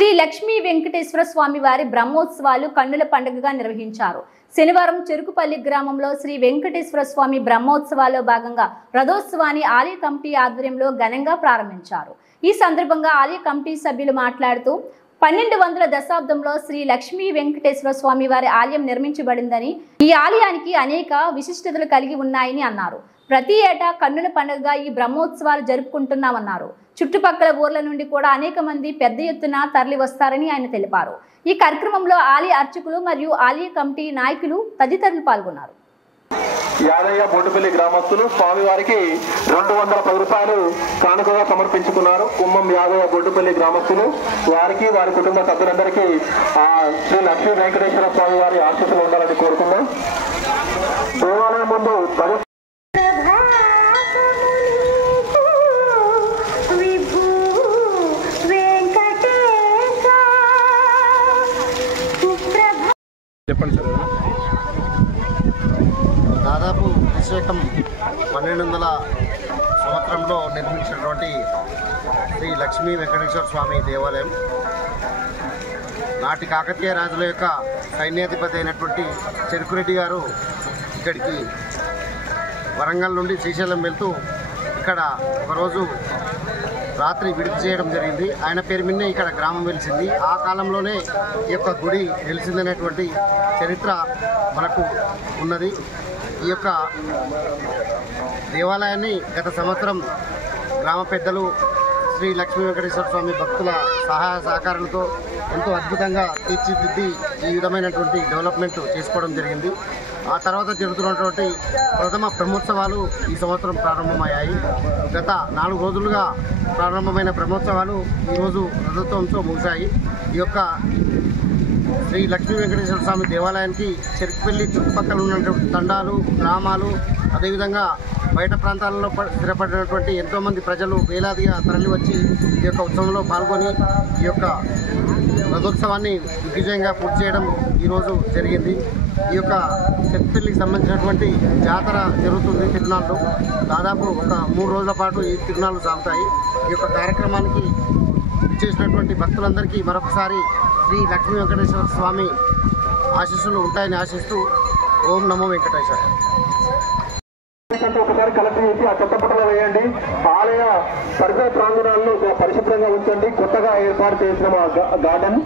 శ్రీ లక్ష్మీ వెంకటేశ్వర స్వామి వారి బ్రహ్మోత్సవాలు కన్నుల పండుగగా నిర్వహించారు. శనివారం చెరుకుపల్లి గ్రామంలో శ్రీ వెంకటేశ్వర స్వామి బ్రహ్మోత్సవాల్లో భాగంగా రథోత్సవాన్ని ఆలయ కమిటీ ఆధ్వర్యంలో ఘనంగా ప్రారంభించారు. ఈ సందర్భంగా ఆలయ కమిటీ సభ్యులు మాట్లాడుతూ 1200 దశాబ్దంలో శ్రీ లక్ష్మీ వెంకటేశ్వర స్వామి వారి ఆలయం నిర్మించబడిందని, ఈ ఆలయానికి అనేక విశిష్టతలు కలిగి ఉన్నాయని అన్నారు. ప్రతి ఏటా కన్నుల పండుగగా ఈ బ్రహ్మోత్సవాలు జరుపుకుంటున్నామన్నారు. చుట్టుపక్కల ఊర్ల నుండి కూడా అనేక మంది పెద్ద ఎత్తున తరలి వస్తారని ఆయన తెలిపారు. ఈ కార్యక్రమంలో ఆలయ అర్చకులు మరియు ఆలయ కమిటీ నాయకులు తదితరులు పాల్గొన్నారు. యాదయ్య బోటుపల్లి గ్రామస్తులు స్వామివారికి 210 రూపాయలు కానుకగా సమర్పించుకున్నారు. కుమ్మం యాదయ్య బోటుపల్లి గ్రామస్తులు వారికి వారి కుటుంబ సభ్యులందరికీ శ్రీ లక్ష్మీ వెంకటేశ్వర స్వామి వారి ఆశీస్సులు ఉండాలని కోరుకుందాం. దేవాలయం ముందు చెప్పండి సార్. దాదాపు విశేషం 1200 సంవత్సరంలో నిర్మించినటువంటి శ్రీ లక్ష్మీ వెంకటేశ్వర స్వామి దేవాలయం నాటి కాకతీయ రాజుల యొక్క సైన్యాధిపతి అయినటువంటి చెరుకురెడ్డి గారు ఇక్కడికి వరంగల్ నుండి శ్రీశైలం వెళ్తూ ఇక్కడ ఒకరోజు రాత్రి విడిది చేయడం జరిగింది. ఆయన పేరు మీదనే ఇక్కడ గ్రామం వెలిసింది. ఆ కాలంలోనే ఈ యొక్క గుడి వెలిసిందనేటువంటి చరిత్ర మనకు ఉన్నది. ఈ యొక్క దేవాలయాన్ని గత సంవత్సరం గ్రామ పెద్దలు శ్రీ లక్ష్మీ వెంకటేశ్వర స్వామి భక్తుల సహాయ సహకారాలతో ఎంతో అద్భుతంగా తీర్చిదిద్ది ఈ విధమైనటువంటి డెవలప్మెంట్ చేసుకోవడం జరిగింది. ఆ తర్వాత జరుగుతున్నటువంటి ప్రథమ బ్రహ్మోత్సవాలు ఈ సంవత్సరం ప్రారంభమయ్యాయి. గత 4 రోజులుగా ప్రారంభమైన బ్రహ్మోత్సవాలు ఈరోజు రథోత్సవంతో ముగిశాయి. ఈ యొక్క శ్రీ లక్ష్మీ వెంకటేశ్వర స్వామి దేవాలయానికి చెరుకుపల్లి చుట్టుపక్కల ఉన్నటువంటి తండాలు, గ్రామాలు, అదేవిధంగా బయట ప్రాంతాలలో స్థిరపడినటువంటి ఎంతోమంది ప్రజలు వేలాదిగా తరలి వచ్చి ఈ యొక్క ఉత్సవంలో పాల్గొని ఈ యొక్క రథోత్సవాన్ని దిగ్విజయంగా పూర్తి చేయడం ఈరోజు జరిగింది. ఈ యొక్క చెరుకుపల్లికి సంబంధించినటువంటి జాతర జరుగుతుంది. తిరునాళ్ళు దాదాపు ఒక 3 రోజుల పాటు ఈ తిరునాళ్ళు సాగుతాయి. ఈ యొక్క కార్యక్రమానికి చేసినటువంటి భక్తులందరికీ మరొకసారి శ్రీ లక్ష్మీ వెంకటేశ్వర స్వామి ఆశీస్సులు ఉంటాయని ఆశిస్తూ ఓం నమో వెంకటేశ్వర. ఒకసారి కలెక్ట్ చేసి ఆ చెత్తపట్టలో వేయండి. ఆలయ పరిసర ప్రాంగణాలను పరిశుభ్రంగా ఉంచండి. కొత్తగా ఏర్పాటు చేసిన మా గార్డెన్